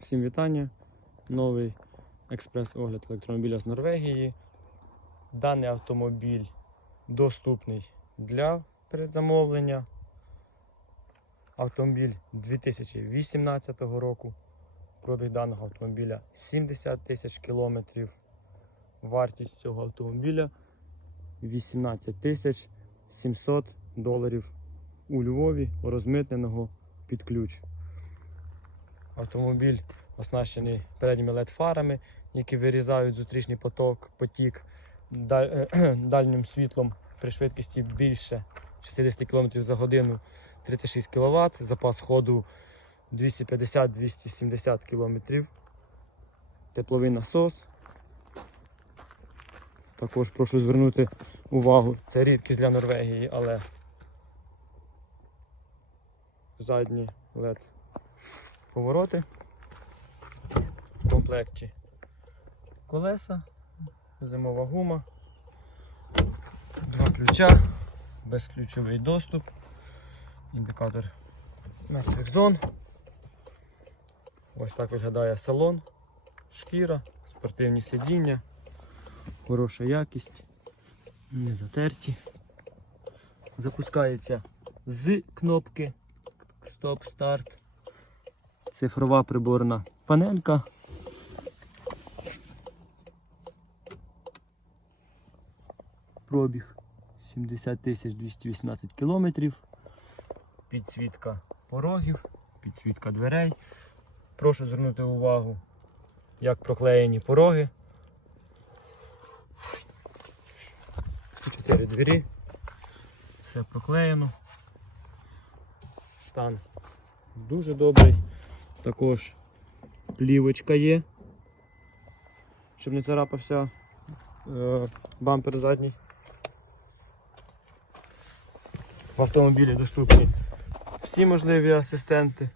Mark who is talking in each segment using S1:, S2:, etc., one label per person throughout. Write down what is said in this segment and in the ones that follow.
S1: Всім вітання. Новий експрес-огляд електромобіля з Норвегії. Даний автомобіль доступний для передзамовлення. Автомобіль 2018 року. Пробіг даного автомобіля 70 тисяч кілометрів. Вартість цього автомобіля 18 тисяч 700 доларів у Львові, розмитненого під ключ. Автомобіль оснащений передніми LED-фарами, які вирізають зустрічний поток, потік дальнім світлом при швидкості більше 60 км за годину 36 кВт, запас ходу 250-270 км. Тепловий насос. Також прошу звернути увагу, це рідкість для Норвегії, але задні LED повороти. В комплекті колеса, зимова гума, два ключа, безключовий доступ, індикатор мертвих зон. Ось так виглядає салон, шкіра, спортивні сидіння, хороша якість, не затерті. Запускається з кнопки стоп-старт. Цифрова приборна панелька. Пробіг 70 218 кілометрів. Підсвітка порогів, підсвітка дверей. Прошу звернути увагу, як проклеєні пороги. Всі чотири двері. Все проклеєно. Стан дуже добрий. Також плівочка є, щоб не царапався е, бампер задній. В автомобілі доступні всі можливі асистенти.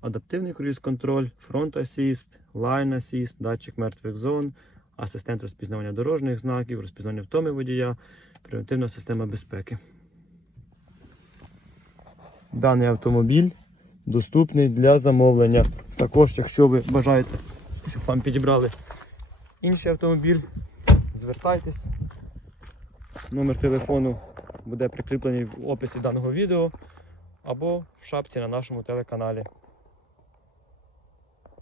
S1: Адаптивний круїз-контроль, фронт асіст, лайн асіст, датчик мертвих зон, асистент розпізнавання дорожніх знаків, розпізнавання втоми водія, превентивна система безпеки. Даний автомобіль доступний для замовлення. Також, якщо ви бажаєте, щоб вам підібрали інший автомобіль, звертайтесь. Номер телефону буде прикріплений в описі даного відео або в шапці на нашому телеканалі.